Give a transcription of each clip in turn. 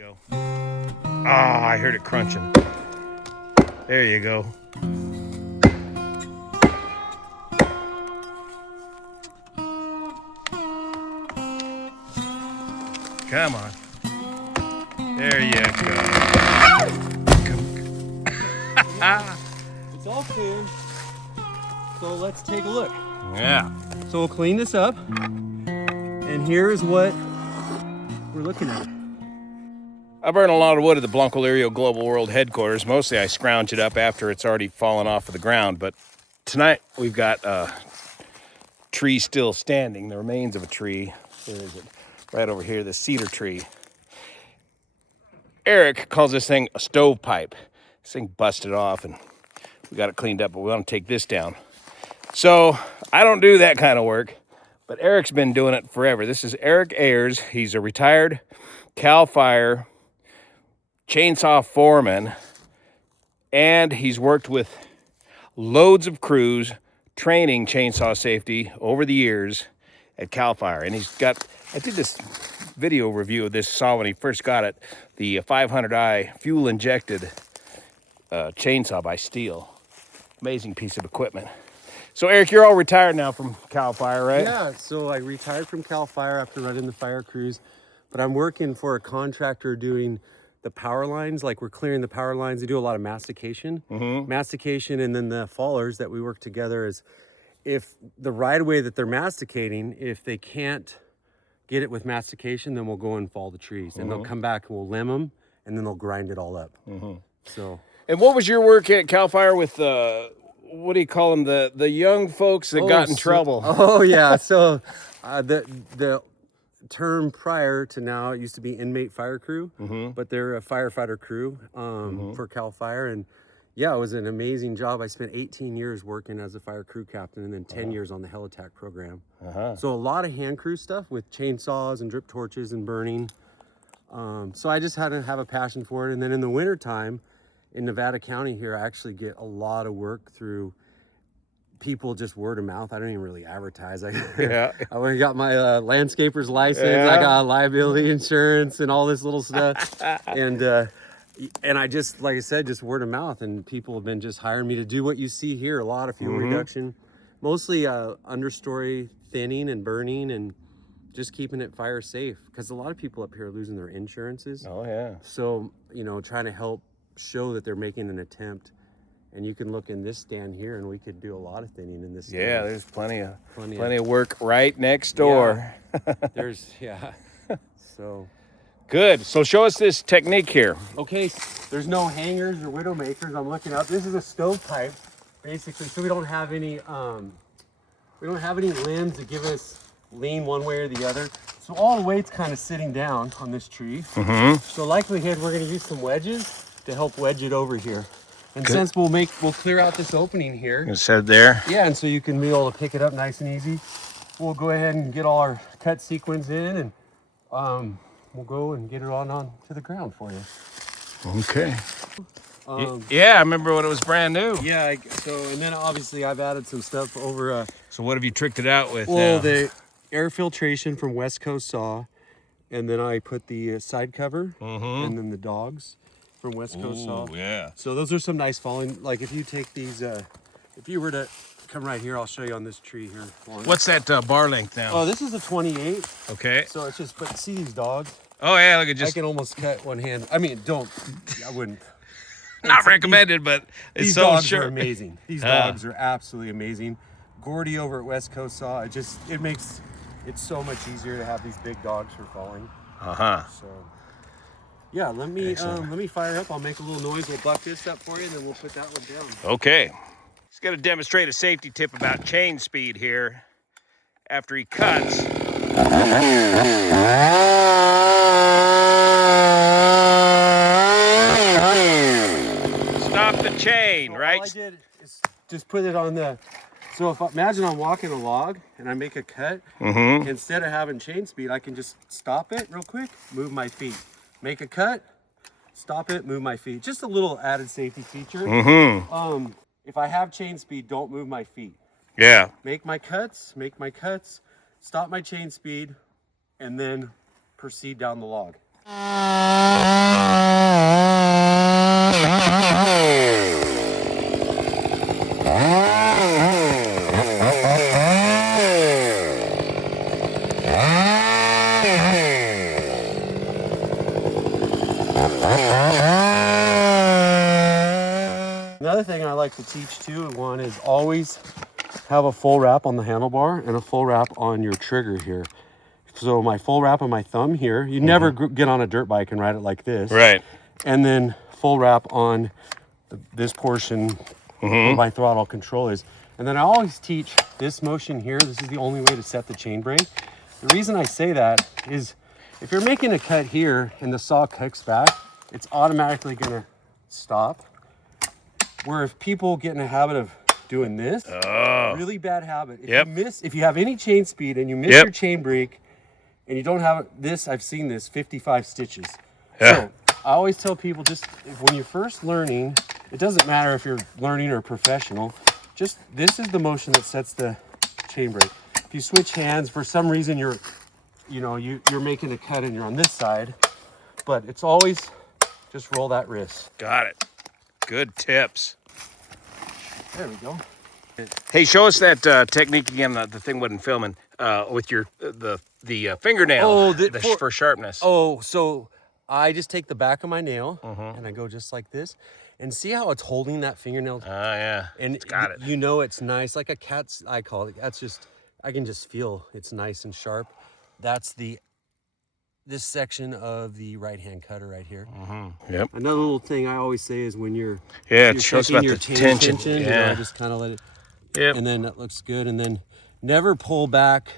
go. Ah, I heard it crunching. There you go. Come on. There you go. It's all clean. So let's take a look. Yeah. So we'll clean this up. And here's what we're looking at. I burn a lot of wood at the BLANCOLIRIO Global World Headquarters. Mostly I scrounge it up after it's already fallen off of the ground. But tonight we've got a tree still standing, the remains of a tree. Where is it? Right over here, the cedar tree. Eric calls this thing a stovepipe. This thing busted off and we got it cleaned up, but we want to take this down. So I don't do that kind of work, but Eric's been doing it forever. This is Eric Ayers. He's a retired CAL FIRE chainsaw foreman, and he's worked with loads of crews training chainsaw safety over the years at CAL FIRE. And he's got, I did this video review of this saw when he first got it, the 500i fuel injected chainsaw by Steel. Amazing piece of equipment. So Eric, you're all retired now from CAL FIRE, right? Yeah, so I retired from CAL FIRE after running the fire crews, but I'm working for a contractor doing the power lines. Like, we're clearing the power lines. They do a lot of mastication. Mastication, and then the fallers that we work together is, if the right way that they're masticating, if they can't get it with mastication, then we'll go and fall the trees. And they'll come back and we'll limb them, and then they'll grind it all up. So. And what was your work at CAL FIRE with what do you call them, the young folks that got in trouble? Oh yeah, so the term prior to now, it used to be inmate fire crew, but they're a firefighter crew for CAL FIRE. And yeah, it was an amazing job. I spent 18 years working as a fire crew captain, and then 10 years on the heli-tac program. So a lot of hand crew stuff with chainsaws and drip torches and burning. So I just had to have a passion for it. And then in the winter time, in Nevada County here, I actually get a lot of work through people, just word of mouth. I don't even really advertise. I went and got my landscaper's license. I got liability insurance and all this little stuff. And I just, like I said, just word of mouth. And people have been just hiring me to do what you see here. A lot of fuel reduction, mostly understory thinning and burning, and just keeping it fire safe. Because a lot of people up here are losing their insurances. Oh yeah. So, you know, trying to help show that they're making an attempt. And you can look in this stand here, and we could do a lot of thinning in this stand. Yeah, there's plenty of work right next door. Yeah. So good. So show us this technique here. okay, there's no hangers or widow makers. I'm looking up. This is a stovepipe, basically. So we don't have any limbs that give us lean one way or the other. So all the weight's kind of sitting down on this tree. So likelihood we're going to use some wedges to help wedge it over here. And since we'll clear out this opening here. It's head there. Yeah, and so you can be able to pick it up nice and easy. We'll go ahead and get all our cut sequence in, and we'll go and get it on to the ground for you. Okay. Yeah, I remember when it was brand new. Yeah, and then obviously I've added some stuff over. So what have you tricked it out with? Well, the air filtration from West Coast Saw, and then I put the side cover, and then the dogs from West Coast Saw. Yeah. So those are some nice falling. Like, if you take these, if you were to come right here, I'll show you on this tree here. What's that bar length now? Oh, this is a 28. Okay. So it's just, but see these dogs? Oh yeah, look at just. I can almost cut one hand. I mean, I wouldn't. Not recommended, but it's these so dogs short. are amazing. These dogs are absolutely amazing. Gordy over at West Coast Saw, it makes it so much easier to have these big dogs for falling. So yeah, let me fire up. I'll make a little noise. We'll buck this up for you, and then we'll put that one down. Okay. He's going to demonstrate a safety tip about chain speed here after he cuts. Stop the chain, right? All I did is just put it on the. So imagine I'm walking a log and I make a cut. Instead of having chain speed, I can just stop it real quick, move my feet. Make a cut, stop it, move my feet. Just a little added safety feature. If I have chain speed, don't move my feet. Yeah. Make my cuts, stop my chain speed, and then proceed down the log. Another thing I like to teach too, one is always have a full wrap on the handlebar and a full wrap on your trigger here. So my full wrap on my thumb here, you never get on a dirt bike and ride it like this. Right. And then full wrap on this portion where my throttle control is. And then I always teach this motion here. This is the only way to set the chain brace. The reason I say that is if you're making a cut here and the saw kicks back, it's automatically gonna stop. Where if people get in a habit of doing this, really bad habit. If you have any chain speed and you miss your chain brake and you don't have this, I've seen this, 55 stitches. So I always tell people when you're first learning, it doesn't matter if you're learning or professional, this is the motion that sets the chain brake. If you switch hands, for some reason you're making a cut and you're on this side, but it's always just roll that wrist. Got it. Good tips. There we go. Hey, show us that technique again. The thing wasn't filming with your the fingernail for sharpness. Oh, so I just take the back of my nail and I go just like this, and see how it's holding that fingernail. Yeah. And it's got it. You know it's nice, like a cat's. I call it. I can just feel it's nice and sharp. That's this section of the right-hand cutter right here. Yep. Another little thing I always say is when you're it shows about the tension. Yeah. Just kind of let it. Yep. And then that looks good. And then never pull back.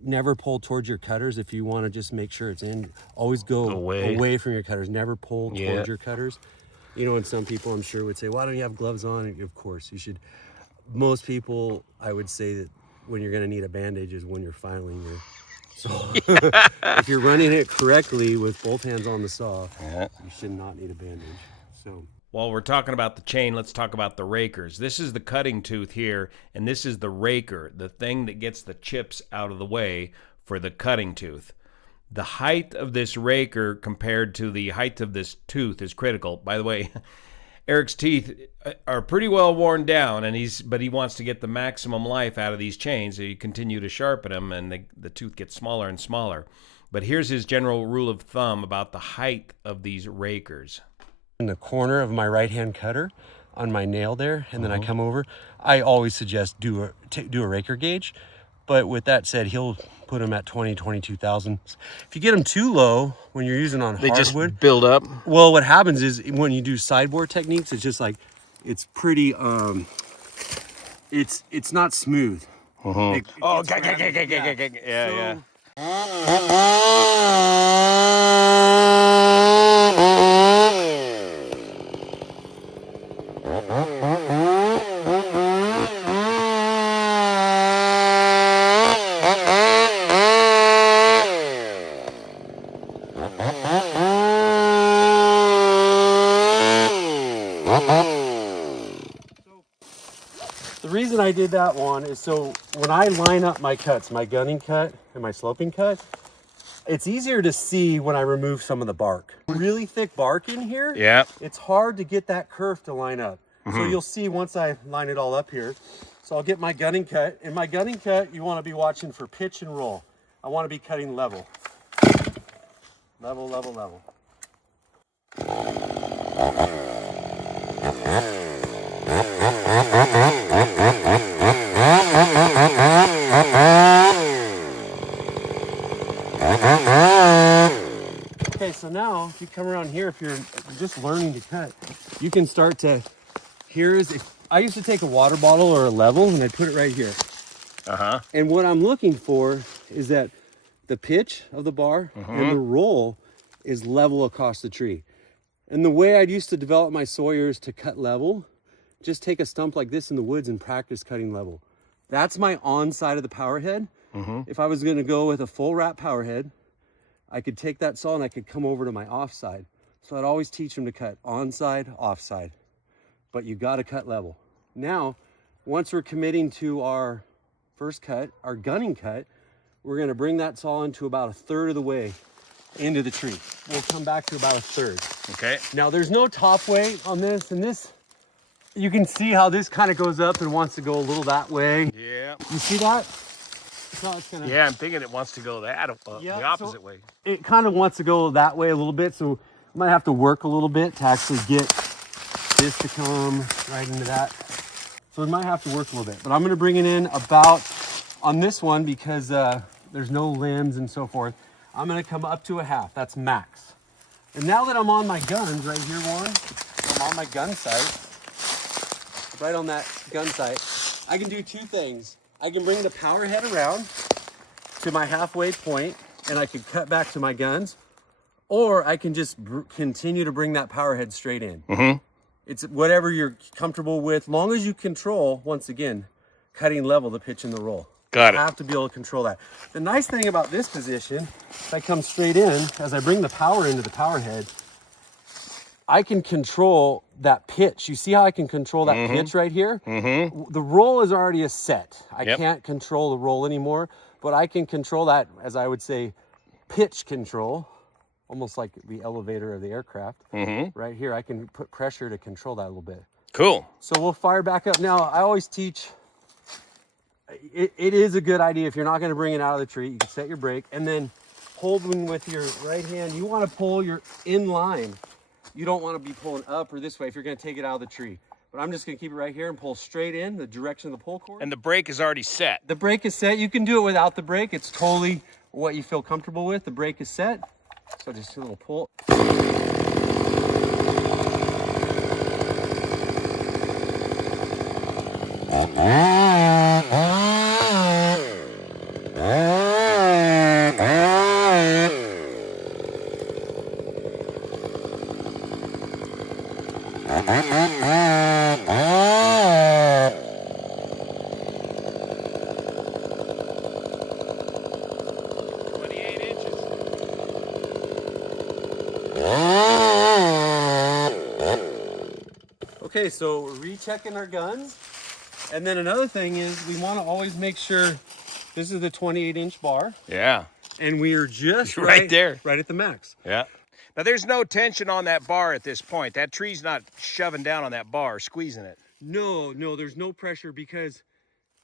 Never pull towards your cutters if you want to just make sure it's in. Always go away from your cutters. Never pull towards your cutters. And some people I'm sure would say, why don't you have gloves on? Of course, you should. Most people, I would say that when you're going to need a bandage is when you're filing your. So if you're running it correctly with both hands on the saw, you should not need a bandage. So while we're talking about the chain, let's talk about the rakers. This is the cutting tooth here, and this is the raker, the thing that gets the chips out of the way for the cutting tooth. The height of this raker compared to the height of this tooth is critical. By the way, Eric's teeth are pretty well worn down, but he wants to get the maximum life out of these chains, so you continue to sharpen them, and the tooth gets smaller and smaller. But here's his general rule of thumb about the height of these rakers. In the corner of my right-hand cutter on my nail there, and then I come over, I always suggest do a raker gauge. But with that said, he'll put them at 20, 22 thousandths. If you get them too low when you're using on hardwood, they just build up. Well, what happens is when you do sideboard techniques, it's just like, it's pretty, it's not smooth. Yeah. The reason I did that one is so when I line up my cuts, my gunning cut and my sloping cut, it's easier to see when I remove some of the bark. Really thick bark in here, it's hard to get that curve to line up. So you'll see once I line it all up here. So I'll get my gunning cut. In my gunning cut, you want to be watching for pitch and roll. I want to be cutting level. Level, level, level. Okay, so now if you come around here, if you're just learning to cut, you can start to, I used to take a water bottle or a level and I'd put it right here. And what I'm looking for is that the pitch of the bar and the roll is level across the tree. And the way I used to develop my sawyers to cut level, just take a stump like this in the woods and practice cutting level. That's my on side of the power head. If I was going to go with a full wrap power head, I could take that saw and I could come over to my off side. So I'd always teach them to cut on side, off side, but you got to cut level. Now, once we're committing to our first cut, our gunning cut, we're going to bring that saw into about a third of the way into the tree. We'll come back to about a third. Okay. Now there's no top weight on this, and this, you can see how this kind of goes up and wants to go a little that way. Yeah. You see that? So it's gonna. Yeah, I'm thinking it wants to go that Yeah, the opposite way. It kind of wants to go that way a little bit, so I might have to work a little bit to actually get this to come right into that. So we might have to work a little bit, but I'm gonna bring it in about on this one because there's no limbs and so forth. I'm gonna come up to a half, that's max. And now that I'm on my guns right here, Warren, I'm on my gun sight, right on that gun sight, I can do two things. I can bring the power head around to my halfway point and I can cut back to my guns, or I can just continue to bring that power head straight in. Mm-hmm. It's whatever you're comfortable with, long as you control, once again, cutting level, the pitch and the roll. Got it. You have to be able to control that. The nice thing about this position, if I come straight in, as I bring the power into the power head, I can control that pitch. You see how I can control that pitch right here? Mm-hmm. The roll is already a set. I Yep. can't control the roll anymore, but I can control that, as I would say, pitch control, almost like the elevator of the aircraft. Mm-hmm. Right here, I can put pressure to control that a little bit. Cool. So we'll fire back up. Now, I always teach, it is a good idea if you're not going to bring it out of the tree, you can set your brake and then holding with your right hand, you want to pull your in line. You don't want to be pulling up or this way if you're going to take it out of the tree. But I'm just going to keep it right here and pull straight in the direction of the pull cord. And the brake is already set. The brake is set. You can do it without the brake. It's totally what you feel comfortable with. The brake is set. So just a little pull. Okay, so we're rechecking our guns. And then another thing is we want to always make sure this is the 28-inch bar. Yeah. And we are just right there. Right at the max. Yeah. Now there's no tension on that bar at this point. That tree's not shoving down on that bar, squeezing it. No, there's no pressure because,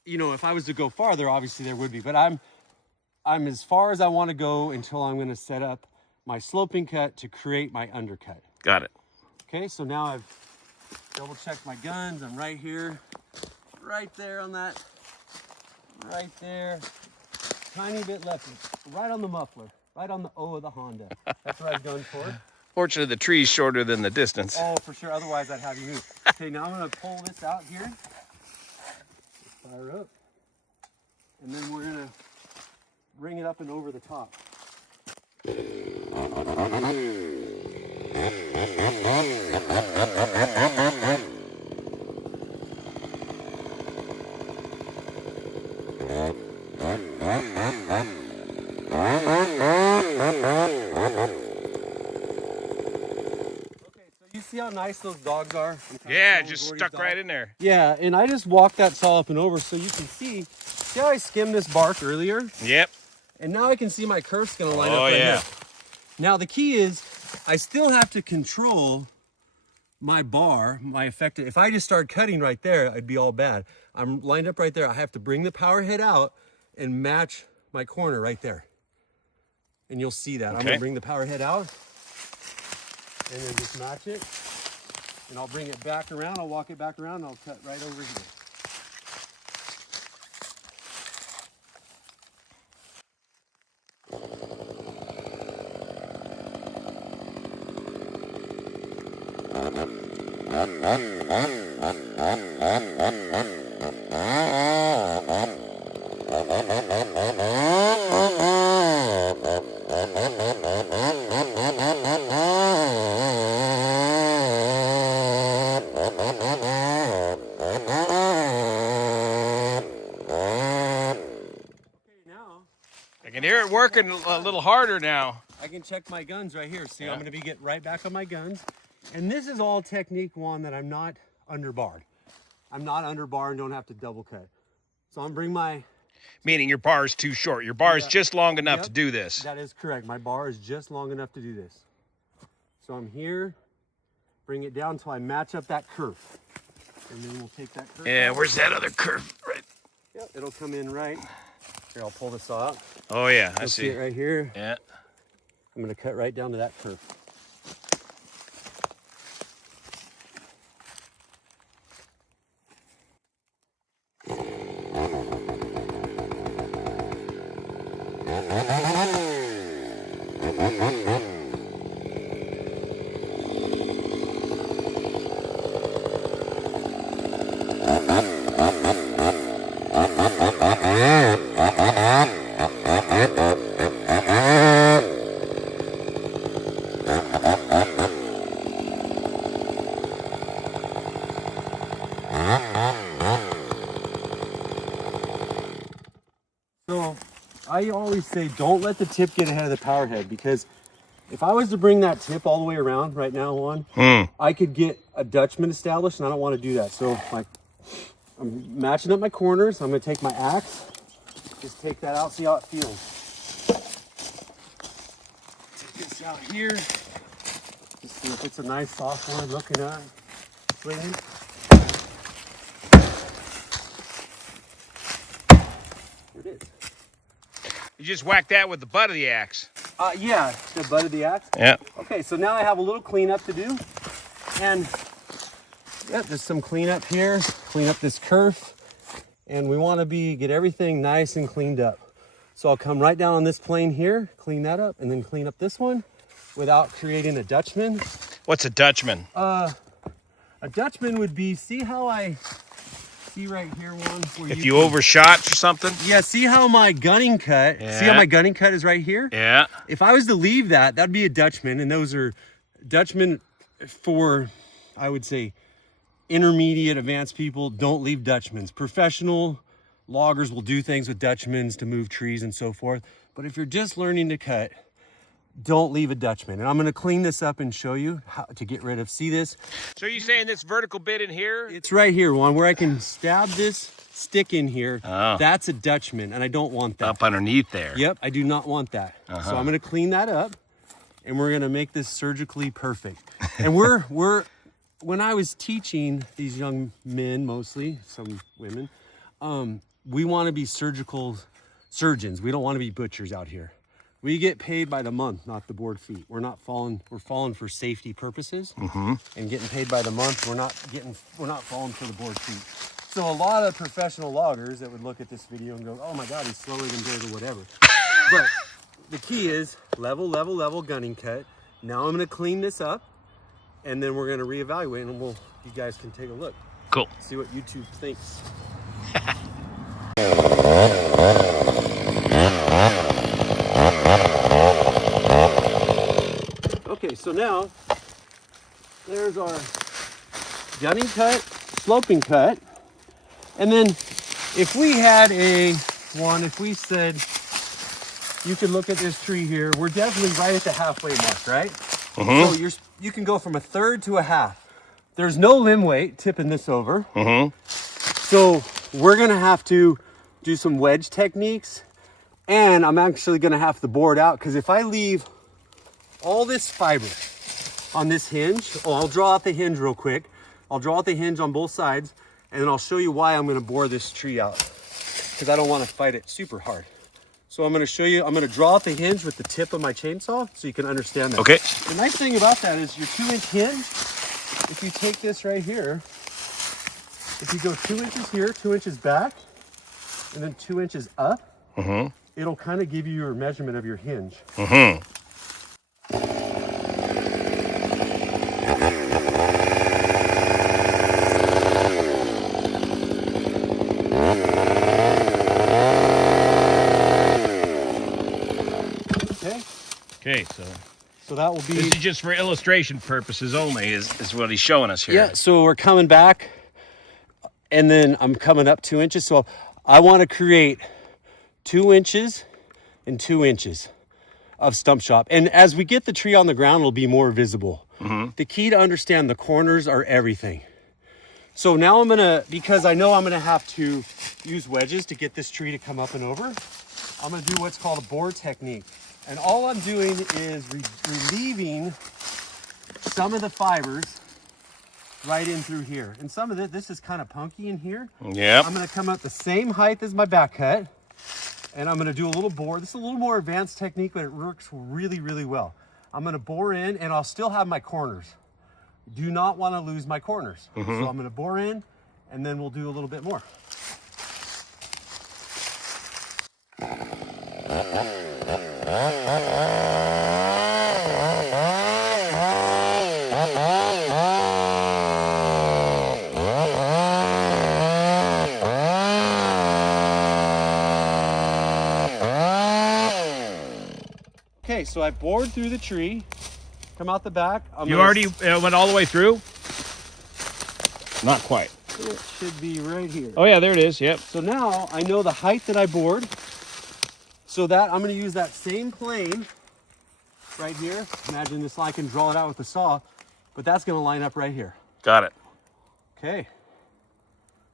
you know, if I was to go farther, obviously there would be. But I'm as far as I want to go until I'm going to set up my sloping cut to create my undercut. Got it. Okay, so now I've double checked my guns. I'm right here, right there on that, right there. Tiny bit left, right on the muffler, right on the O of the Honda. That's what I've gone for. Fortunately, the tree's shorter than the distance. Oh, for sure. Otherwise, I'd have you move. Okay, now I'm going to pull this out here. Fire up. And then we're going to bring it up and over the top. See how nice those dogs are? Yeah, it just stuck right in there. Yeah, and I just walked that saw up and over so you can see how I skimmed this bark earlier? Yep. And now I can see my kerf's gonna line up right yeah. here. Now the key is I still have to control my bar, my effective. If I just start cutting right there, I'd be all bad. I'm lined up right there. I have to bring the power head out and match my corner right there. And you'll see that. Okay. I'm gonna bring the power head out and then just match it. And I'll bring it back around, I'll walk it back around, and I'll cut right over here. I can hear it working a little harder now. I can check my guns right here. See, I'm going to be getting right back on my guns. And this is all technique one that I'm not underbarred. I'm not underbarred and don't have to double cut. So I'm bring my... Meaning your bar is too short. Your bar is just long enough to do this. That is correct. My bar is just long enough to do this. So I'm here, bring it down until I match up that curve. And then we'll take that curve. Yeah, where's that other curve? Right. Yep, it'll come in right Here, I'll pull this out. Oh yeah, I You'll see. see it right here. Yeah. I'm gonna cut right down to that curve. So I always say don't let the tip get ahead of the power head, because if I was to bring that tip all the way around right now on, I could get a Dutchman established, and I don't want to do that. So like, I'm matching up my corners. I'm going to take my axe, just take that out, see how it feels. Take this out here, just see if it's a nice soft one looking at. Swinging. There it is. You just whack that with the butt of the axe. Yeah, the butt of the axe. Yeah. Okay, so now I have a little cleanup to do. And yeah, there's some cleanup here, clean up this kerf. And we want to get everything nice and cleaned up. So I'll come right down on this plane here, clean that up, and then clean up this one without creating a Dutchman. What's a Dutchman? A Dutchman would be, see how I see right here one? Where If you overshot or something? Yeah, see how my gunning cut, see how my gunning cut is right here? Yeah. If I was to leave that, that'd be a Dutchman, and those are Dutchmen for, I would say, intermediate, advanced people. Don't leave Dutchmans. Professional loggers will do things with Dutchmans to move trees and so forth. But if you're just learning to cut, don't leave a Dutchman. And I'm going to clean this up and show you how to get rid of. See this? So you're saying this vertical bit in here? It's right here, one where I can stab this stick in here. Oh. That's a Dutchman, and I don't want that. Up underneath there. Yep, I do not want that. So I'm going to clean that up, and we're going to make this surgically perfect. And when I was teaching these young men, mostly some women, we want to be surgical surgeons. We don't want to be butchers out here. We get paid by the month, not the board feet. We're falling for safety purposes, and getting paid by the month. We're not falling for the board feet. So a lot of professional loggers that would look at this video and go, "Oh my God, he's slower than dirt," or whatever. But the key is level, level, level gunning cut. Now I'm going to clean this up, and then we're going to reevaluate, and you guys can take a look. Cool. See what YouTube thinks. Okay, so now there's our gunning cut, sloping cut, and then if we had if we said you could look at this tree here, we're definitely right at the halfway mark, right? So you can go from a third to a half. There's no limb weight tipping this over. So we're gonna have to do some wedge techniques, and I'm actually gonna have to board out, because if I leave all this fiber on this hinge, I'll draw out the hinge real quick. I'll draw out the hinge on both sides, and then I'll show you why I'm gonna bore this tree out, because I don't wanna fight it super hard. So I'm gonna show you, I'm gonna draw out the hinge with the tip of my chainsaw so you can understand that. Okay. The nice thing about that is your 2-inch hinge, if you take this right here, if you go 2 inches here, 2 inches back, and then 2 inches up, it'll kind of give you your measurement of your hinge. Okay, So that will be... this is just for illustration purposes only, is what he's showing us here. Yeah, so we're coming back, and then I'm coming up 2 inches. So I want to create 2 inches and 2 inches of stump chop. And as we get the tree on the ground, it'll be more visible. The key to understand, the corners are everything. So now I'm gonna, because I know I'm gonna have to use wedges to get this tree to come up and over, I'm gonna do what's called a bore technique. And all I'm doing is relieving some of the fibers right in through here. And some of this is kind of punky in here. Yeah. I'm gonna come up the same height as my back cut, And I'm gonna do a little bore. This is a little more advanced technique, but it works really, really well. I'm gonna bore in and I'll still have my corners. Do not wanna lose my corners. So I'm gonna bore in and then we'll do a little bit more. Okay, so I bored through the tree, come out the back. You already went all the way through? Not quite. It should be right here. Oh yeah, there it is, yep. So now I know the height that I bored, so that I'm gonna use that same plane right here. Imagine this, I can draw it out with the saw, but that's gonna line up right here. Got it. Okay,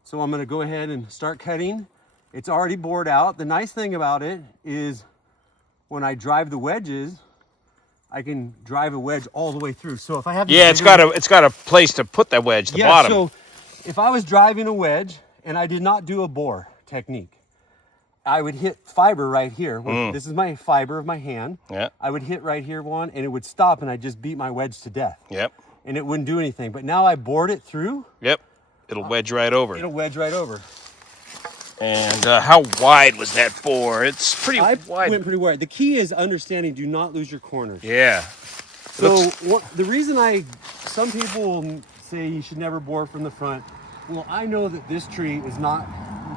so I'm gonna go ahead and start cutting. It's already bored out. The nice thing about it is when I drive the wedges, I can drive a wedge all the way through. So if I have it's got a place to put that wedge, the bottom. So if I was driving a wedge and I did not do a bore technique, I would hit fiber right here. This is my fiber of my hand. Yeah. I would hit right here one and it would stop and I just beat my wedge to death. Yep. And it wouldn't do anything. But now I bored it through. Yep. It'll wedge right over. It'll wedge right over. And how wide was that bore? It's pretty wide. I went pretty wide. The key is understanding, do not lose your corners. Yeah. So the reason some people say you should never bore from the front. Well, I know that this tree is not,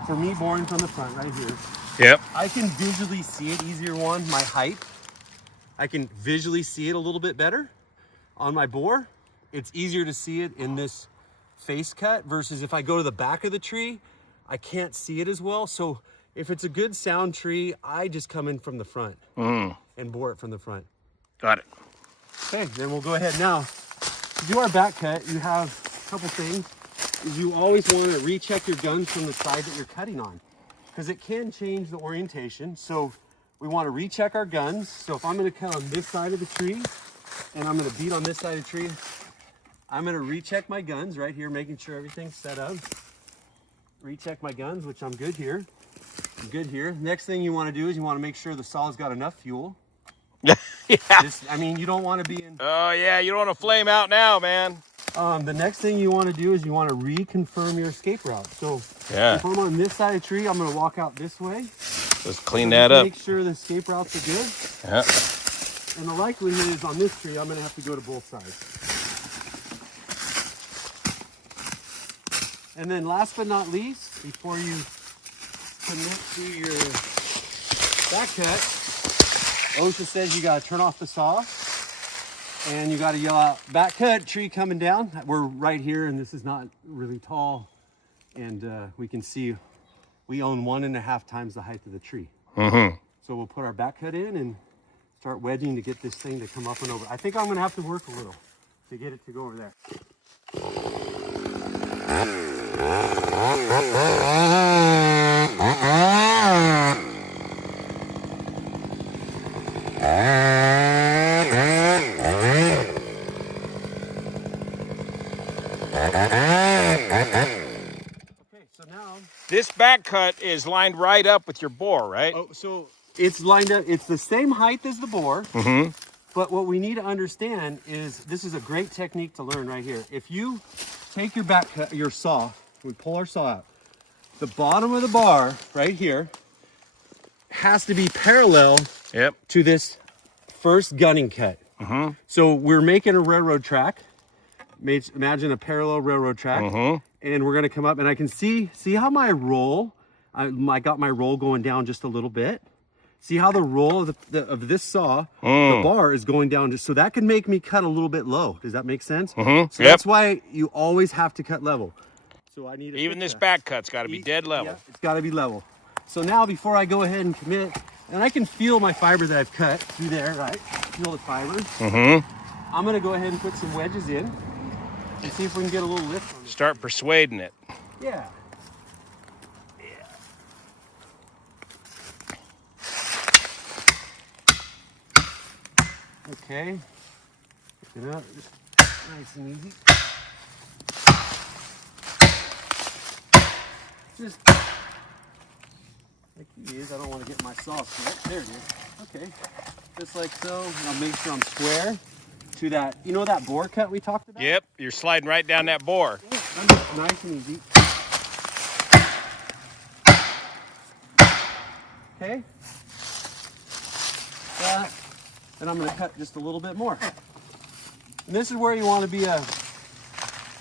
for me boring from the front right here. Yep. I can visually see it easier my height. I can visually see it a little bit better on my bore. It's easier to see it in this face cut versus if I go to the back of the tree, I can't see it as well. So if it's a good sound tree, I just come in from the front and bore it from the front. Got it. Okay, then we'll go ahead now. To do our back cut, you have a couple things. Is you always want to recheck your guns from the side that you're cutting on because it can change the orientation. So we want to recheck our guns. So if I'm going to cut on this side of the tree and I'm going to beat on this side of the tree, I'm going to recheck my guns right here, making sure everything's set up. Recheck my guns, which I'm good here. I'm good here. Next thing you want to do is you want to make sure the saw's got enough fuel. Yeah. I mean, you don't want to be in... Oh, yeah, you don't want to flame out now, man. The next thing you want to do is you want to reconfirm your escape route. So if I'm on this side of the tree, I'm going to walk out this way. Let's clean that up. Make sure the escape routes are good. Yeah. And the likelihood is on this tree, I'm going to have to go to both sides. And then last but not least, before you commit to your back cut, OSHA says you got to turn off the saw and you got to yell out, back cut, tree coming down. We're right here and this is not really tall. And we can see we own 1.5 times the height of the tree. So we'll put our back cut in and start wedging to get this thing to come up and over. I think I'm going to have to work a little to get it to go over there. Okay, so now this back cut is lined right up with your bore, right? Oh, so it's lined up. It's the same height as the bore. But what we need to understand is this is a great technique to learn right here. If you take your back cut, your saw, we pull our saw out. The bottom of the bar right here has to be parallel to this first gunning cut. So we're making a railroad track. Imagine a parallel railroad track. And we're gonna come up and I can see how my roll, I got my roll going down just a little bit. See how the roll of this saw, the bar is going down, just so that can make me cut a little bit low. Does that make sense? So that's why you always have to cut level. So I need even this back cut's got to be dead level. Yeah, it's got to be level. So now before I go ahead and commit, and I can feel my fiber that I've cut through there, right? Feel the fibers. I'm gonna go ahead and put some wedges in and see if we can get a little lift on it. Start persuading it. Yeah. Okay. Pick it up. Nice and easy. The key is I don't want to get my saw split. There it is. Okay, just like so. And I'll make sure I'm square to that. You know that bore cut we talked about? Yep, you're sliding right down that bore. Yeah, I'm just nice and easy. Okay. That. And I'm going to cut just a little bit more. And this is where you want to be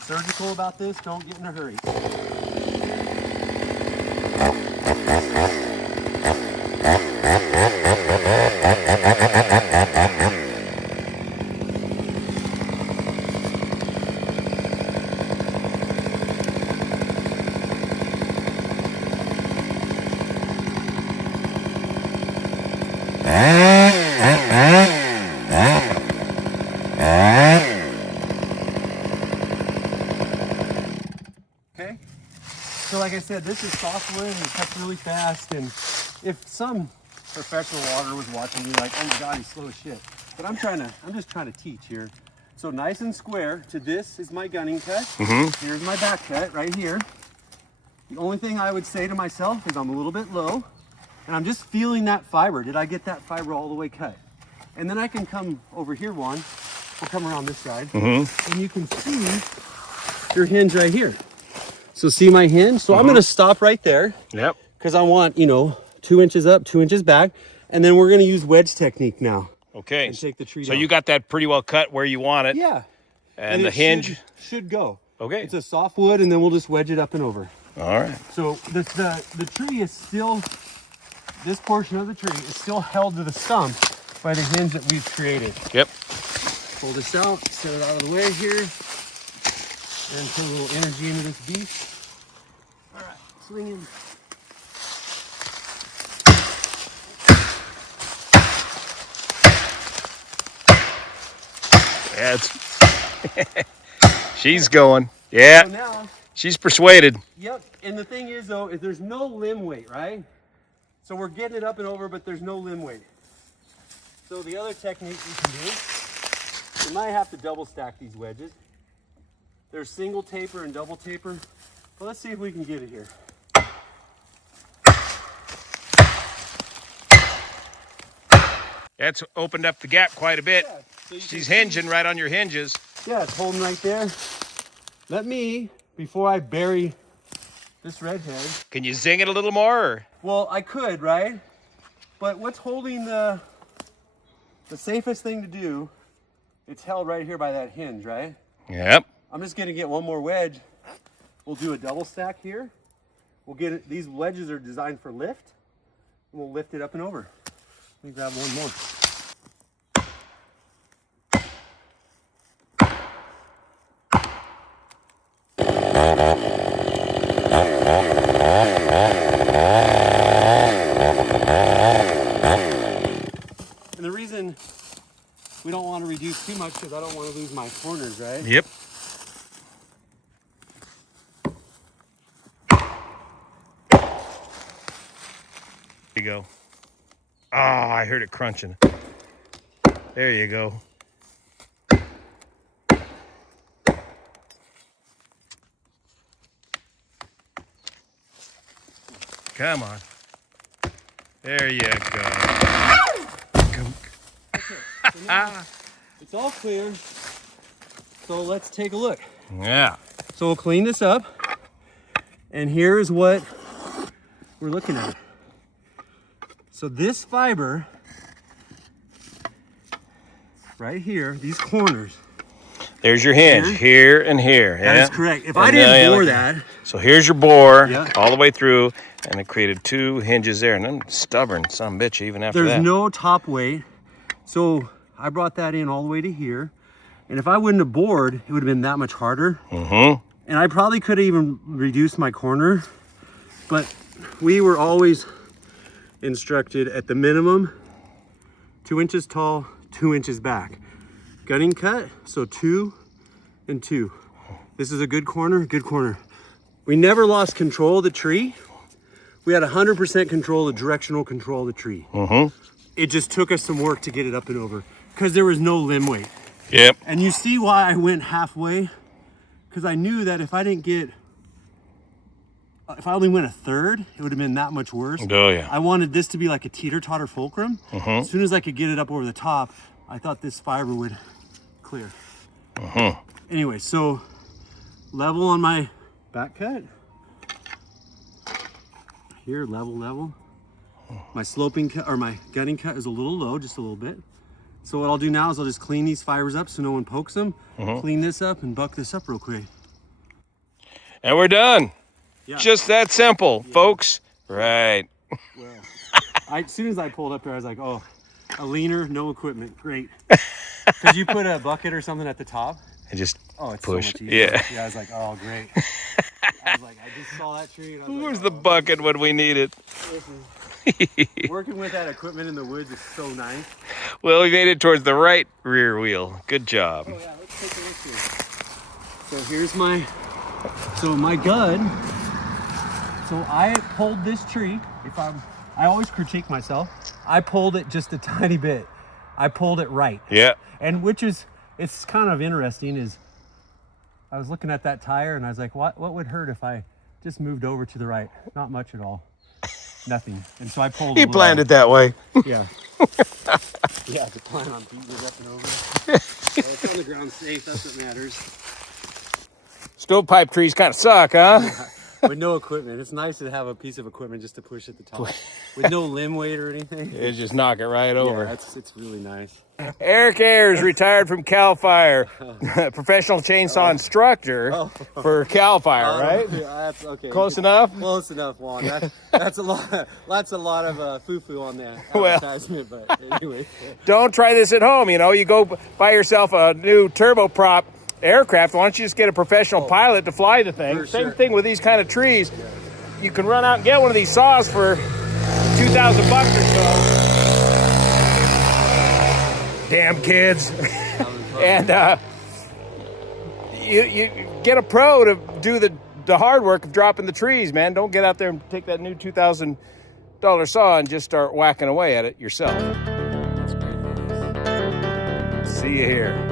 surgical about this. Don't get in a hurry. Okay, so like I said, this is softwood and it cuts really fast. And if some professional logger was watching me like, oh my God, he's slow as shit. But I'm just trying to teach here. So nice and square to this is my gunning cut. Here's my back cut right here. The only thing I would say to myself is I'm a little bit low and I'm just feeling that fiber. Did I get that fiber all the way cut? And then I can come over here one. We'll come around this side. And you can see your hinge right here. So see my hinge? So I'm gonna stop right there. Yep. Because I want, 2 inches up, 2 inches back. And then we're gonna use wedge technique now. Okay. And take the tree so down. you got that pretty well cut where you want it. Yeah. And the it hinge. should go. Okay. It's a soft wood and then we'll just wedge it up and over. All right. So the tree is still, this portion of the tree is still held to the stump by the hinge that we've created. Yep. Pull this out, set it out of the way here, and put a little energy into this beast. All right, swing in. Yeah, she's going. Yeah. So now, She's persuaded. yep, and the thing is though, is there's no limb weight, right? So we're getting it up and over, but there's no limb weight. So the other technique you can do, you might have to double stack these wedges. There's single taper and double taper. But let's see if we can get it here. That's opened up the gap quite a bit. Yeah, so you She's can hinging right on your hinges. Yeah, it's holding right there. Let me, before I bury this redhead. Can you zing it a little more? Or? Well, I could, right? But what's holding the safest thing to do, it's held right here by that hinge, right? Yep. I'm just gonna get one more wedge. We'll do a double stack here. We'll get it, these wedges are designed for lift. And we'll lift it up and over. Let me grab one more. And the reason we don't want to reduce too much because I don't want to lose my corners, right? Yep. There you go. Oh, I heard it crunching. There you go. Come on. There you go. So now it's all clear. So let's take a look. Yeah. So we'll clean this up. And here's what we're looking at. So this fiber right here, these corners. There's your hinge, here and here. That yeah? is correct. If And I didn't bore like- that, So here's your bore, Yeah. all the way through, and it created 2 hinges there. And I'm stubborn, some bitch, even after there's that. no top weight. So I brought that in all the way to here. And if I wouldn't have bored, it would have been that much harder. And I probably could have even reduced my corner, but we were always instructed at the minimum 2 inches tall, 2 inches back. Gunning cut, so 2 and 2. This is a good corner, good corner. We never lost control of the tree. We had 100% control, the directional control of the tree. It just took us some work to get it up and over because there was no limb weight. Yep. And you see why I went halfway? Because I knew that if I didn't get if I only went a third, it would have been that much worse. Oh, yeah. I wanted this to be like a teeter-totter fulcrum. As soon as I could get it up over the top, I thought this fiber would clear. Anyway, so level on my back cut. Here, level. My sloping cut, or my gutting cut is a little low, just a little bit. So what I'll do now is I'll just clean these fibers up so no one pokes them. Clean this up and buck this up real quick. And we're done. Yeah. Just that simple, folks. Right. Well, as soon as I pulled up there, I was like, oh, a leaner, no equipment, great. Because you put a bucket or something at the top. And just it's push. so much easier. Yeah. Yeah, I was like, oh, great. I was like, I just saw that tree. And I was Where's like, the bucket when we need it? Working with that equipment in the woods is so nice. Well, we made it towards the right rear wheel. Good job. Oh yeah, let's take a look here. So here's my gun. So I pulled this tree. I always critique myself. I pulled it just a tiny bit. I pulled it right. Yeah. And it's kind of interesting is I was looking at that tire and I was like, what would hurt if I just moved over to the right? Not much at all. Nothing. And so I pulled He planned it that way. Yeah. Yeah, to plan on beating it up and over. Well, it's on the ground safe, that's what matters. Stovepipe trees kind of suck, huh? With no equipment. It's nice to have a piece of equipment just to push at the top. With no limb weight or anything. It just knock it right over. Yeah, it's really nice. Eric Ayers retired from CAL FIRE, professional chainsaw instructor for CAL FIRE, right? Yeah, that's okay. Close enough? Close enough, Juan. That's a lot. That's a lot of foo-foo on that advertisement. But anyway, don't try this at home. You know, you go buy yourself a new turboprop aircraft. Why don't you just get a professional pilot to fly the thing? Same thing with these kind of trees. Yeah. You can run out and get one of these saws for $2,000 or so. Damn kids. And you get a pro to do the hard work of dropping the trees, man. Don't get out there and take that new $2,000 saw and just start whacking away at it yourself. See you here.